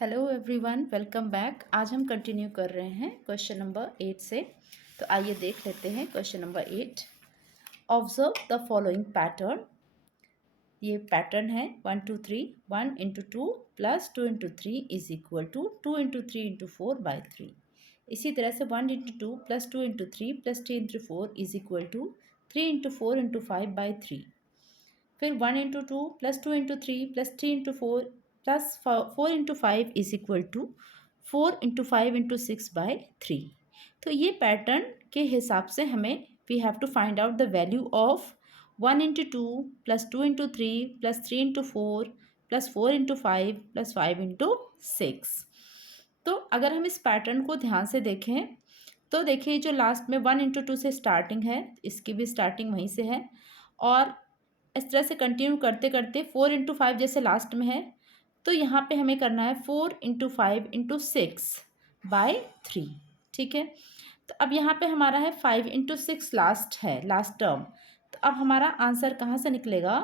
Hello everyone, welcome back. आज हम continue कर रहे हैं क्वेश्चन नंबर 8 से। तो आइए देख लेते हैं question number 8। Observe the following pattern. ये पैटर्न है 1 2 3, 1 × 2 प्लस 2 × 3 इज इक्वल टू 2 × 3 × 4/3। इसी तरह से 1 × 2 plus 2 × 3 plus 3 × 4 is equal to 3 × 4 × 5/3। फिर 1 × 2 plus 2 × 3 plus 3 × 4 plus 4 × 5 is equal to 4 × 5 × 6/3। तो ये पैटर्न के हिसाब से हमें we have to find out the value of 1 × 2 plus 2 × 3 plus 3 × 4 plus 4 × 5 plus 5 × 6। तो अगर हम इस पैटर्न को ध्यान से देखें तो देखिए, जो लास्ट में 1 × 2 से स्टार्टिंग है, इसकी भी स्टार्टिंग वहीं से है और इस तरह से कंटिन्यू करते करते 4 × 5 जैसे लास्ट में है, तो यहाँ पे हमें करना है 4 × 5 × 6/3। ठीक है, तो अब यहाँ पे हमारा है 5 × 6 लास्ट है, लास्ट टर्म। तो अब हमारा आंसर कहाँ से निकलेगा?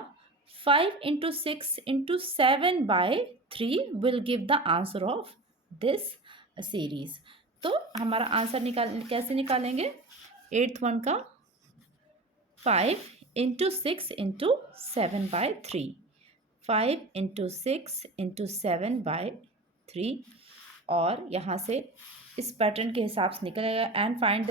5 × 6 × 7/3 will give the answer of this series. तो हमारा आंसर कैसे निकालेंगे? 8th वन का 5 × 6 × 7/3, 5 × 6 × 7/3। और यहाँ से इस पैटर्न के हिसाब से निकलेगा। And find the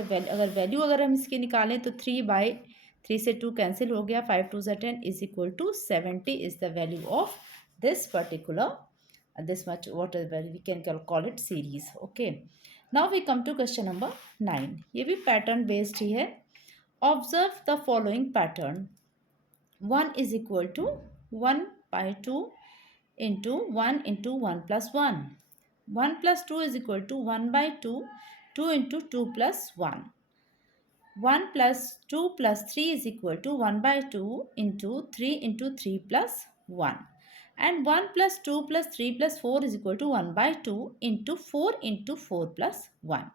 value. अगर हम इसकी निकालें तो 3/3 से 2 कैंसिल हो गया, 5 2 10 is equal to 70 is the value of this particular this much whatever we can call it series. Okay, now we come to question number 9. ये भी पैटर्न बेस्ड ही है। Observe the following pattern. 1 is equal to 1/2 into 1 into 1 plus 1. 1 plus 2 is equal to 1/2, 2 into 2 plus 1. 1 plus 2 plus 3 is equal to 1/2 into 3 into 3 plus 1. And 1 plus 2 plus 3 plus 4 is equal to 1/2 into 4 into 4 plus 1.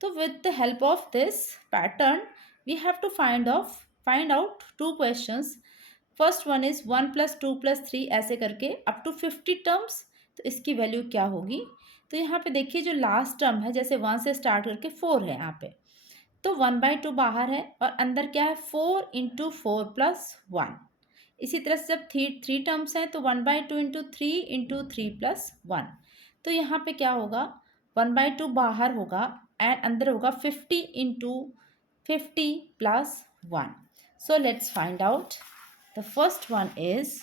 So with the help of this pattern, we have to find out two questions. First one is 1 + 2 + 3 ऐसे करके up to 50 terms. तो इसकी value क्या होगी? तो यहाँ पे देखिए, जो लास्ट टर्म है, जैसे 1 से स्टार्ट करके 4 है यहाँ पे, तो 1/2 बाहर है और अंदर क्या है? 4 × 4 + 1। इसी तरह से जब थ्री टर्म्स हैं तो 1/2 × 3 × 3 + 1। तो यहाँ पे क्या होगा? 1/2 बाहर होगा एंड अंदर होगा 50 × 50 + 1। So let's find out. The first one is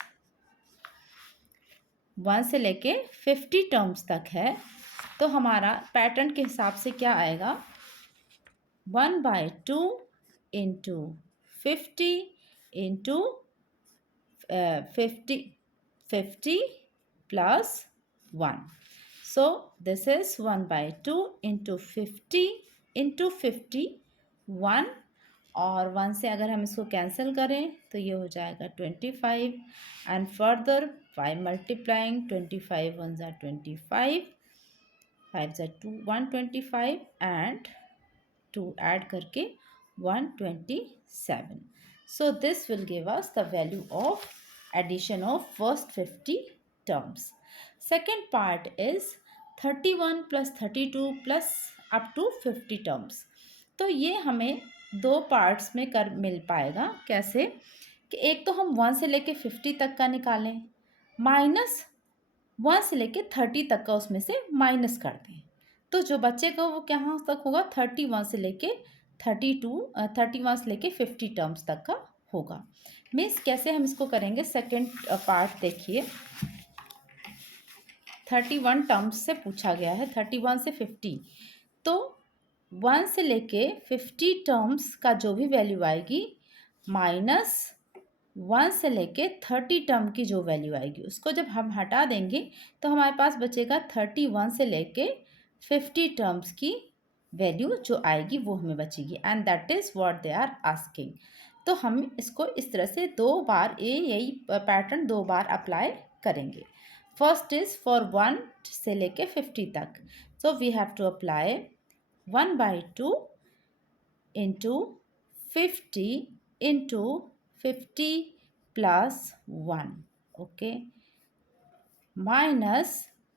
1 से लेके 50 टर्म्स तक है। तो हमारा पैटर्न के हिसाब से क्या आएगा? 1/2 × 50 × 50 plus 1. So this is 1/2 × 50 × 50 1, और 1 से अगर हम इसको कैंसिल करें तो ये हो जाएगा 25 and further 5 multiplying 25 1s are 25, 5s are 2 125 and 2 add करके 127. So this will give us the value of addition of first 50 terms. Second part is 31 + 32 plus up to 50 terms. तो ये हमें दो पार्ट्स में कर मिल पाएगा। कैसे? कि एक तो हम 1 से लेके 50 तक का निकालें, माइनस 1 से लेके 30 तक का उसमें से माइनस कर दें। तो जो बचेगा वो कहाँ तक होगा? 31 से लेके 31 से लेके 50 टर्म्स तक का होगा। मीन्स कैसे हम इसको करेंगे? सेकेंड पार्ट देखिए, 31 टर्म्स से पूछा गया है, 31 से 50। तो 1 से लेके 50 टर्म्स का जो भी वैल्यू आएगी माइनस 1 से लेके 30 टर्म की जो वैल्यू आएगी, उसको जब हम हटा देंगे तो हमारे पास बचेगा 31 से लेके 50 टर्म्स की वैल्यू जो आएगी वो हमें बचेगी। And that is what they are asking. तो हम इसको इस तरह से दो बार यही पैटर्न दो बार अप्लाई करेंगे। फर्स्ट इज़ फॉर 1 से लेके 50 तक। So we have to apply 1/2 × 50 × 50 + 1, okay, minus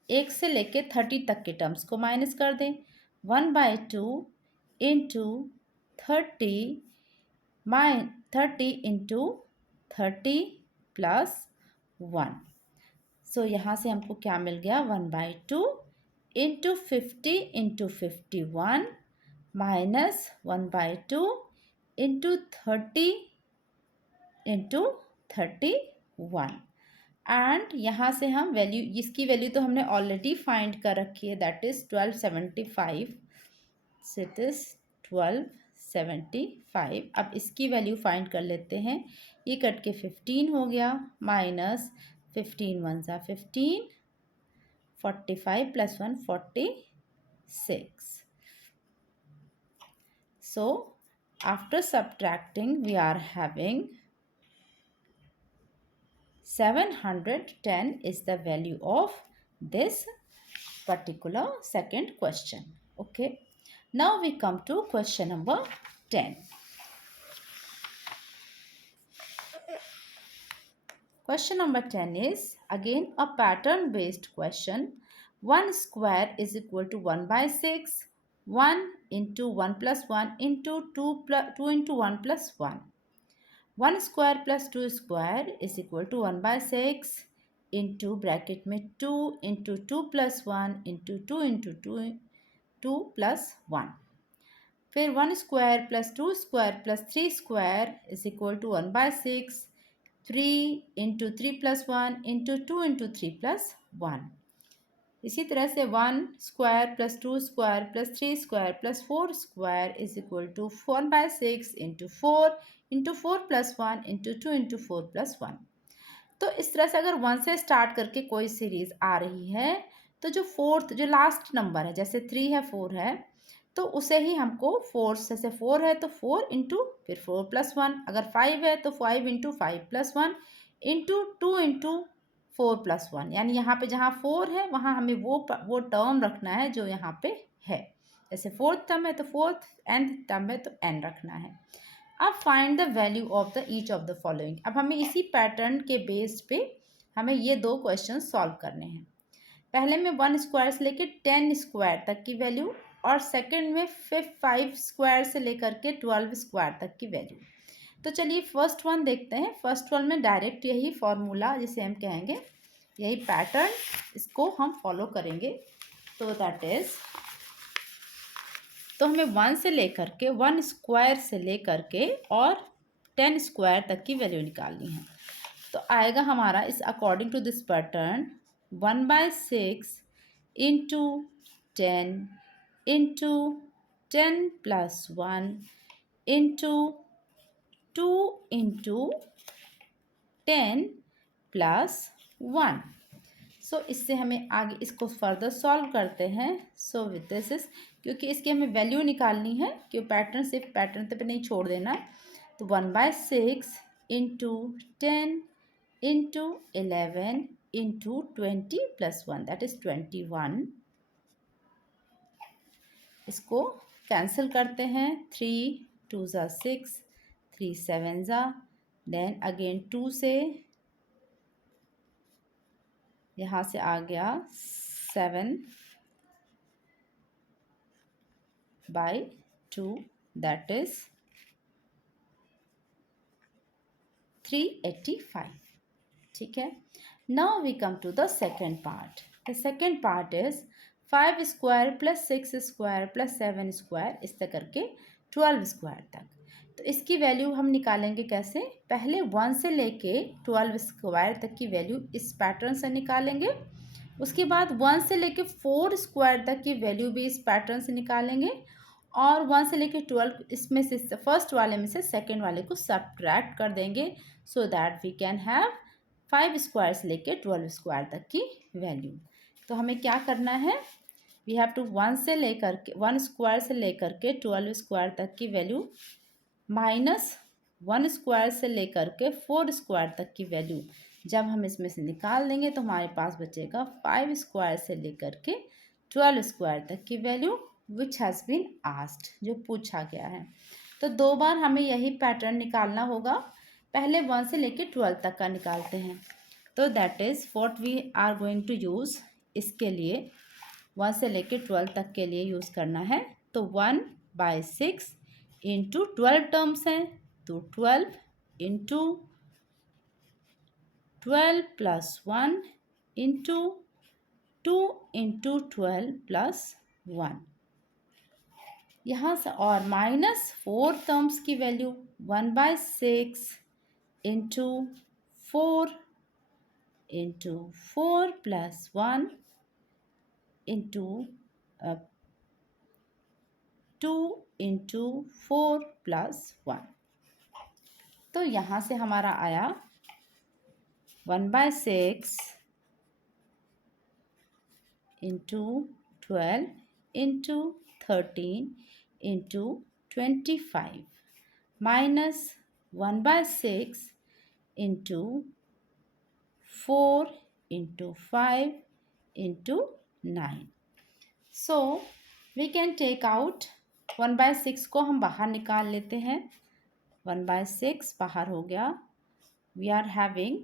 1 से लेके 30 तक के टर्म्स को माइनस कर दें। 1/2 इंटू 30 30 इंटू 30 प्लस 1। सो यहाँ से हमको क्या मिल गया, 1/2 into 50 into 51 minus 1/2 into 30 into 31। And यहाँ से हम वैल्यू, इसकी वैल्यू तो हमने ऑलरेडी फाइंड कर रखी है, that is 1275। So it is 1275। अब इसकी वैल्यू फाइंड कर लेते हैं। ये कट के 15 हो गया, माइनस 15 1 ज़ा 15, 45 plus 1 46। So after subtracting we are having 710 is the value of this particular second question. Okay, now we come to question number 10. Question number 10 is again a pattern based question. 1 square is equal to 1/6, 1 into 1 plus 1 into 2 into 1 plus 1. 1 square plus 2 square is equal to 1/6 into bracket में 2 into 2 plus 1 into 2 into 2 plus 1. फिर 1 square plus 2 square plus 3 square is equal to 1/6, 3 into 3 plus 1 into 2 into 3 plus 1. इसी तरह से 1 square plus 2 square plus 3 square plus 4 square is equal to 1/6 into 4 plus 1 into 2 into 4 plus 1। तो इस तरह से अगर 1 से स्टार्ट करके कोई सीरीज आ रही है तो जो फोर्थ, जो लास्ट नंबर है, जैसे 3 है 4 है, तो उसे ही हमको 4 से 4 है तो 4 इंटू फिर 4 प्लस 1, अगर 5 है तो 5 into 5 plus 1 into 2 into 4 plus 1। यानी यहाँ पे जहाँ 4 है वहाँ हमें वो टर्म रखना है जो यहाँ पे है। जैसे फोर्थ टर्म है तो फोर्थ, nth टर्म है तो n रखना है। अब find the value of the each of the following. अब हमें इसी पैटर्न के बेस पे हमें ये दो क्वेश्चन सॉल्व करने हैं। पहले में 1 स्क्वायर से लेकर 10 स्क्वायर तक की वैल्यू, और सेकंड में 5 स्क्वायर से लेकर के 12 स्क्वायर तक की वैल्यू। तो चलिए फर्स्ट वन देखते हैं। फर्स्ट वन में डायरेक्ट यही फॉर्मूला, जिसे हम कहेंगे यही पैटर्न, इसको हम फॉलो करेंगे। तो दैट इज, तो हमें 1 से लेकर के 1 स्क्वायर से लेकर के और 10 स्क्वायर तक की वैल्यू निकालनी है। तो आएगा हमारा इस according to this pattern 1/6 into 10 into 10 plus 1 into 2 into 10 plus 1। So इससे हमें आगे इसको फर्दर सॉल्व करते हैं। सो विद दिस इज, क्योंकि इसकी हमें वैल्यू निकालनी है, क्योंकि पैटर्न सिर्फ पैटर्न पे नहीं छोड़ देना। तो 1/6 into 10 into 11 into 20 plus 1, that is 21। इसको कैंसिल करते हैं। 3 2 ज़ा 6, 3 7 ज़ा, देन अगेन 2 से यहाँ से आ गया 7/2, दैट इज 385। ठीक है। Now we come to the second part. The second part is 5 square plus 6 square plus 7 square, इस तरह करके 12 स्क्वायर तक। तो इसकी वैल्यू हम निकालेंगे कैसे? पहले 1 से लेके 12 स्क्वायर तक की वैल्यू इस पैटर्न से निकालेंगे। उसके बाद 1 से लेके 4 स्क्वायर तक की वैल्यू भी इस पैटर्न से निकालेंगे, और 1 से लेके 12 इसमें से फर्स्ट वाले में से सेकेंड वाले को सब्ट्रैक्ट कर देंगे, so that we can have 5 square से लेके 12 स्क्वायर तक की वैल्यू। तो हमें क्या करना है? वी हैव टू 1 से लेकर के 1 स्क्वायर से लेकर के 12 स्क्वायर तक की वैल्यू माइनस 1 स्क्वायर से लेकर के 4 स्क्वायर तक की वैल्यू जब हम इसमें से निकाल देंगे तो हमारे पास बचेगा 5 स्क्वायर से लेकर के 12 स्क्वायर तक की value which has been asked, जो पूछा गया है। तो 2 बार हमें यही पैटर्न निकालना होगा। पहले 1 से लेकर 12 तक का निकालते हैं। तो that is what we are going to use. इसके लिए 1 से लेके 12 तक के लिए यूज़ करना है। तो 1/6 इंटू 12 टर्म्स हैं, तो 12 into 12 plus 1 into 2 into 12 plus 1, यहाँ से और माइनस 4 टर्म्स की value 1/6 into 4 into 4 plus 1 into 2 into 4 plus 1। तो यहाँ से हमारा आया 1/6 into 12 into 13 into 25 minus 1/6 into 4 into 5 into 9। So we can take out 1/6 को हम बाहर निकाल लेते हैं। 1/6 बाहर हो गया। We are having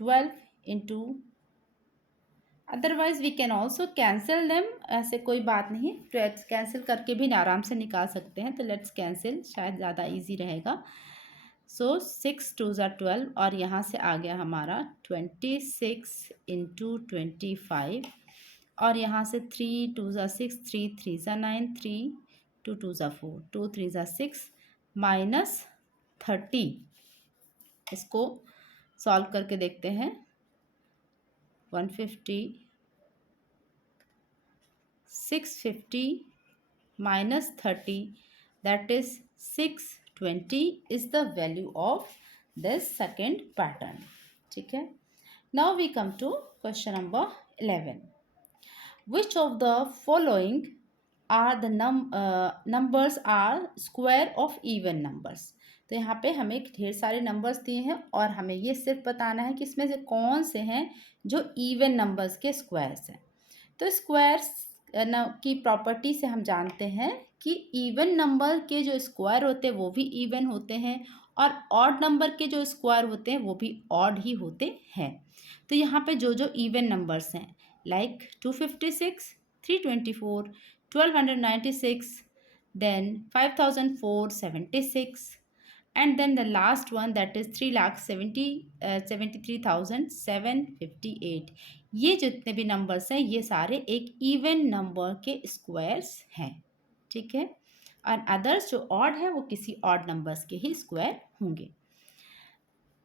12 into, otherwise we can also cancel them, ऐसे कोई बात नहीं, कैंसिल करके भी आराम से निकाल सकते हैं। तो लेट्स कैंसिल, शायद ज़्यादा इजी रहेगा। सो 6 2 ज़ा 12 और यहाँ से आ गया हमारा 26 इंटू 25 और यहाँ से 3 2 ज़ा 6 3 3 ज़ा 9 3 2 2 ज़ा 4 2 3 ज़ा 6 माइनस 30। इसको सॉल्व करके देखते हैं। 150 650 minus 30, that is 620 is the value of this second pattern. ठीक है। Now we come to question number 11. Which of the following are the numbers are square of even numbers? तो यहाँ पे हमें ढेर सारे नंबर्स दिए हैं और हमें ये सिर्फ बताना है कि इसमें से कौन से हैं जो इवन नंबर्स के स्क्वायर्स हैं। तो स्क्वायर्स की प्रॉपर्टी से हम जानते हैं कि इवन नंबर के जो स्क्वायर होते हैं वो भी इवन होते हैं और ऑड नंबर के जो स्क्वायर होते हैं वो भी ऑड ही होते हैं। तो यहाँ पे जो जो इवन नंबर्स हैं like 256, 324, 1296, then 5476 and then the last one that is 3,73,758। ये जितने भी नंबर्स हैं ये सारे एक इवन नंबर के स्क्वायर्स हैं। ठीक है। और अदर्स जो ऑड है वो किसी ऑड नंबर्स के ही स्क्वायर होंगे।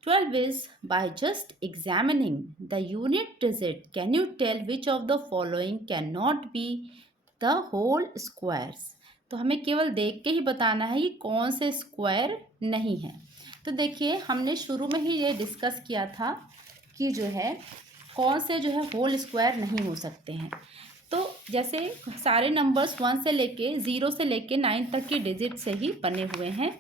12 is by just examining the unit digit can you tell which of the following cannot be the whole squares? तो हमें केवल देख के ही बताना है कि कौन से स्क्वायर नहीं है। तो देखिए हमने शुरू में ही ये डिस्कस किया था कि जो है कौन से जो है होल स्क्वायर नहीं हो सकते हैं। तो जैसे सारे नंबर्स 1 से लेके 0 से लेके 9 तक के डिजिट से ही बने हुए हैं।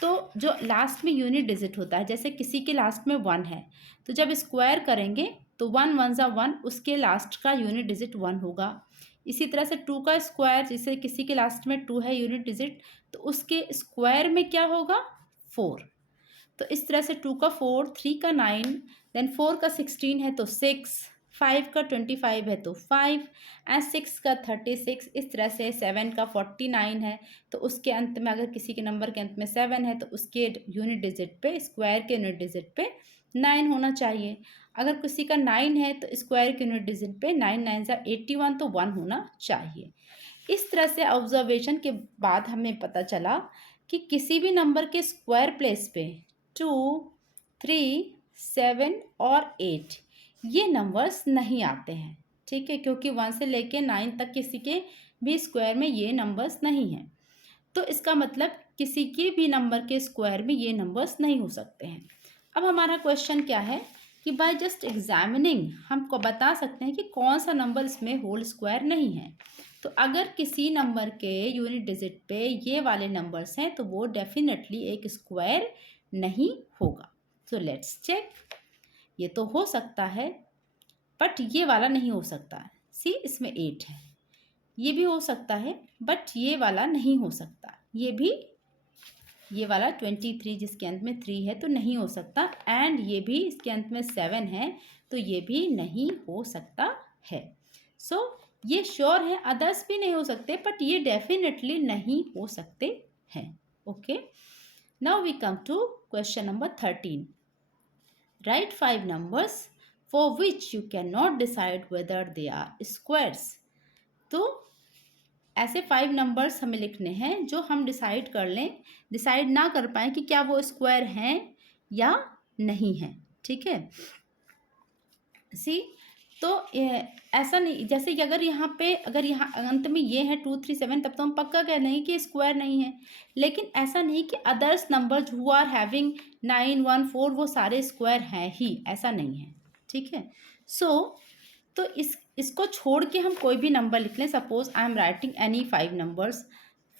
तो जो लास्ट में यूनिट डिजिट होता है, जैसे किसी के लास्ट में 1 है तो जब स्क्वायर करेंगे तो 1 1 ज़ा 1 उसके लास्ट का यूनिट डिजिट 1 होगा। इसी तरह से 2 का स्क्वायर, जैसे किसी के लास्ट में 2 है यूनिट डिजिट तो उसके स्क्वायर में क्या होगा 4। तो इस तरह से 2 का 4, 3 का 9, देन 4 का 16 है तो 6, 5 का 25 है तो 5 एंड 6 का 36। इस तरह से 7 का 49 है तो उसके अंत में अगर किसी के नंबर के अंत में 7 है तो उसके यूनिट डिजिट पे, स्क्वायर के यूनिट डिजिट पे 9 होना चाहिए। अगर किसी का 9 है तो स्क्वायर के यूनिट डिजिट पे 9 9 ज़ा 81 तो 1 होना चाहिए। इस तरह से ऑब्जर्वेशन के बाद हमें पता चला कि किसी भी नंबर के स्क्वायर प्लेस पे 2, 3, 7 और 8 ये नंबर्स नहीं आते हैं। ठीक है, क्योंकि 1 से लेके 9 तक किसी के भी स्क्वायर में ये नंबर्स नहीं हैं। तो इसका मतलब किसी के भी नंबर के स्क्वायर में ये नंबर्स नहीं हो सकते हैं। अब हमारा क्वेश्चन क्या है कि बाय जस्ट एग्जामिनिंग हमको बता सकते हैं कि कौन सा नंबर इसमें होल स्क्वायर नहीं है। तो अगर किसी नंबर के यूनिट डिजिट पे ये वाले नंबर्स हैं तो वो डेफिनेटली एक स्क्वायर नहीं होगा। So let's check. ये तो हो सकता है बट ये वाला नहीं हो सकता। सी इसमें 8 है, ये भी हो सकता है बट ये वाला नहीं हो सकता। ये वाला 23 जिसके अंत में 3 है तो नहीं हो सकता। एंड ये भी इसके अंत में 7 है तो ये भी नहीं हो सकता है। सो ये श्योर है, अदर्स भी नहीं हो सकते, बट ये डेफिनेटली नहीं हो सकते हैं। Okay, now we come to question number 13. Write 5 numbers for which you cannot decide whether they are squares. तो ऐसे 5 नंबर्स हमें लिखने हैं जो हम डिसाइड ना कर पाएँ कि क्या वो स्क्वायर हैं या नहीं हैं। ठीक है, सी, तो ऐसा नहीं, जैसे कि अगर यहाँ अंत में ये है 2 3 7, तब तो हम पक्का कह देंगे कि स्क्वायर नहीं है। लेकिन ऐसा नहीं कि others numbers who are having 9 1 4 वो सारे स्क्वायर हैं ही, ऐसा नहीं है। ठीक है, तो इसको छोड़ के हम कोई भी नंबर लिख लें। Suppose I am writing any 5 numbers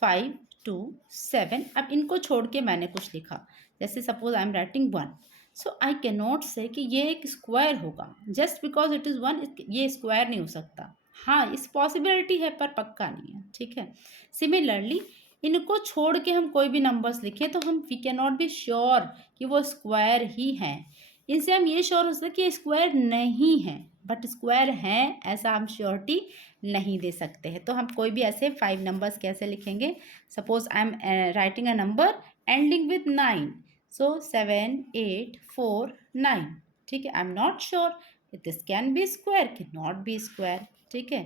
5 2 7। अब इनको छोड़ के मैंने कुछ लिखा, जैसे suppose I am writing 1, so I can not से कि ये एक स्क्वायर होगा जस्ट बिकॉज इट इज़ 1, ये स्क्वायर नहीं हो सकता। हाँ, इस पॉसिबिलिटी है पर पक्का नहीं है। ठीक है, सिमिलरली इनको छोड़ के हम कोई भी नंबर्स लिखें तो हम we can not be sure कि वो स्क्वायर ही हैं। इनसे हम ये श्योर हो सकते कि स्क्वायर नहीं है, बट स्क्वायर हैं ऐसा हम श्योरिटी नहीं दे सकते हैं। तो हम कोई भी ऐसे 5 नंबर्स कैसे लिखेंगे? Suppose I am writing a number ending with 9, सो 7 8 4 9। ठीक है, I am not sure this can be square, can not B square. ठीक है,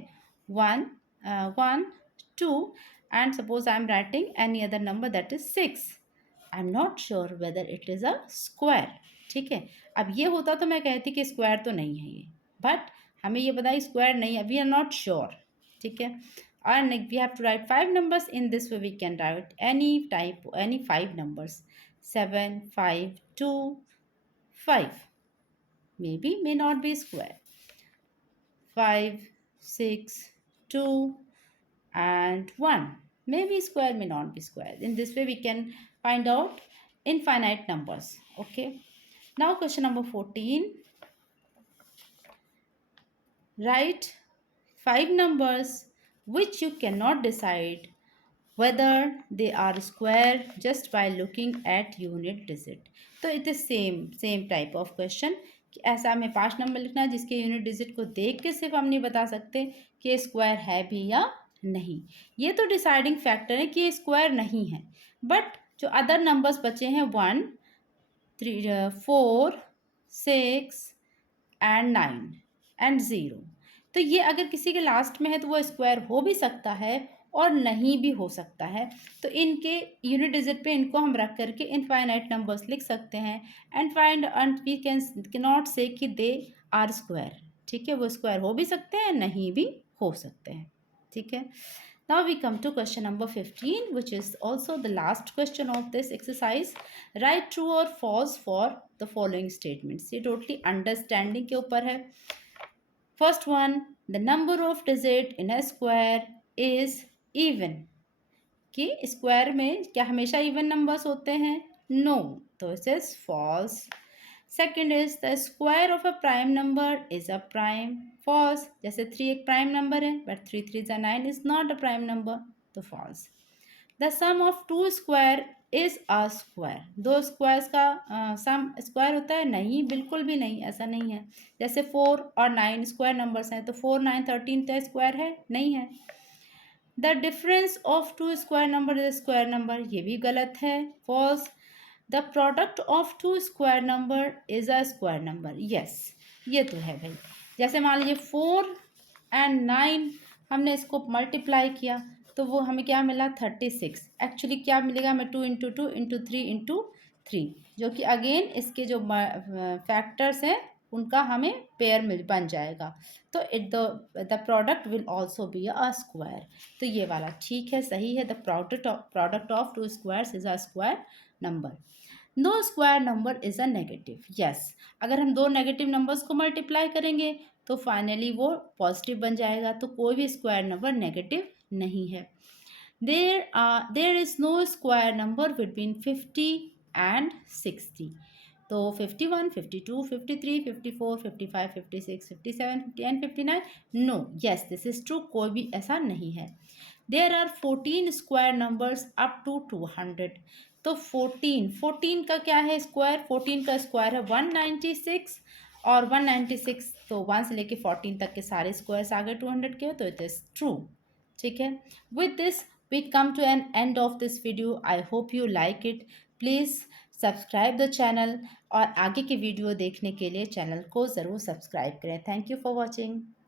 1 1 2, and suppose I am writing any other number that is 6, I am not sure whether it is a square. ठीक है, अब ये होता तो मैं कहती कि स्क्वायर तो नहीं है ये, बट हमें ये पता है स्क्वायर नहीं है, वी आर नॉट श्योर। ठीक है, and we have to write 5 numbers. In this way we can write any 5 numbers, 7 5 2 5, maybe may not be square, 5 6 2 and 1, maybe square, may not be square. In this way we can find out infinite numbers. Okay, now question number 14. Write 5 numbers which you cannot decide whether they are square just by looking at unit digit. तो it is same type of question कि ऐसा हमें 5 number लिखना है जिसके unit digit को देख के सिर्फ हम नहीं बता सकते कि स्क्वायर है भी या नहीं। ये तो डिसाइडिंग फैक्टर है कि ये स्क्वायर नहीं है, बट जो अदर नंबर्स बचे हैं 1 3 4 6 एंड 9 एंड 0, तो ये अगर किसी के लास्ट में है तो वो स्क्वायर हो भी सकता है और नहीं भी हो सकता है। तो इनके यूनिट डिजिट पे इनको हम रख करके इनफाइनाइट नंबर्स लिख सकते हैं एंड वी कैन नॉट से कि दे आर स्क्वायर। ठीक है, वो स्क्वायर हो भी सकते हैं, नहीं भी हो सकते हैं। ठीक है, now we come to question number 15, which is also the last question of this exercise. Write true or false for the following statements. ये totally understanding के ऊपर है। First one, the number of digit in a square is even. कि square में क्या हमेशा even numbers होते हैं? नो, तो it is false. Second is the square of a prime number is a prime, false. जैसे 3 एक प्राइम नंबर है, बट 3 3 जा 9 is not a prime number, तो false. The sum of 2 square is a square, 2 squares का sum square होता है? नहीं, बिल्कुल भी नहीं, ऐसा नहीं है। जैसे 4 और 9 स्क्वायर नंबर्स हैं, तो 4 9 13 तो स्क्वायर है? नहीं है। The difference of 2 square number is square number, ये भी गलत है, false. The product of 2 square number is a square number, yes, ये तो है भाई। जैसे मान लीजिए 4 एंड 9 हमने इसको मल्टीप्लाई किया तो वो हमें क्या मिला? 36। एक्चुअली क्या मिलेगा हमें? 2 इंटू 2 इंटू 3 इंटू 3, जो कि अगेन इसके जो फैक्टर्स हैं उनका हमें पेयर मिल बन जाएगा। तो the product will also be a square. तो ये वाला ठीक है, सही है। The product of 2 squares is a square number. No square number is a negative, yes. अगर हम 2 नेगेटिव नंबर्स को मल्टीप्लाई करेंगे तो फाइनली वो पॉजिटिव बन जाएगा, तो कोई भी स्क्वायर नंबर नेगेटिव नहीं है। There is no square number between 50 and 60। तो 51 52 53 54 55 56 57 50 and 59, no, yes, this is true, कोई भी ऐसा नहीं है। There are 14 square numbers up to 200। तो 14 का क्या है स्क्वायर? 14 का स्क्वायर है 196, और 196 तो 1 से लेके 14 तक के सारे स्क्वायर्स आ गए 200 के, तो इट इज़ ट्रू। ठीक है, with this we come to an end of this video. I hope you like it. Please subscribe the channel और आगे की वीडियो देखने के लिए चैनल को ज़रूर सब्सक्राइब करें। Thank you for watching.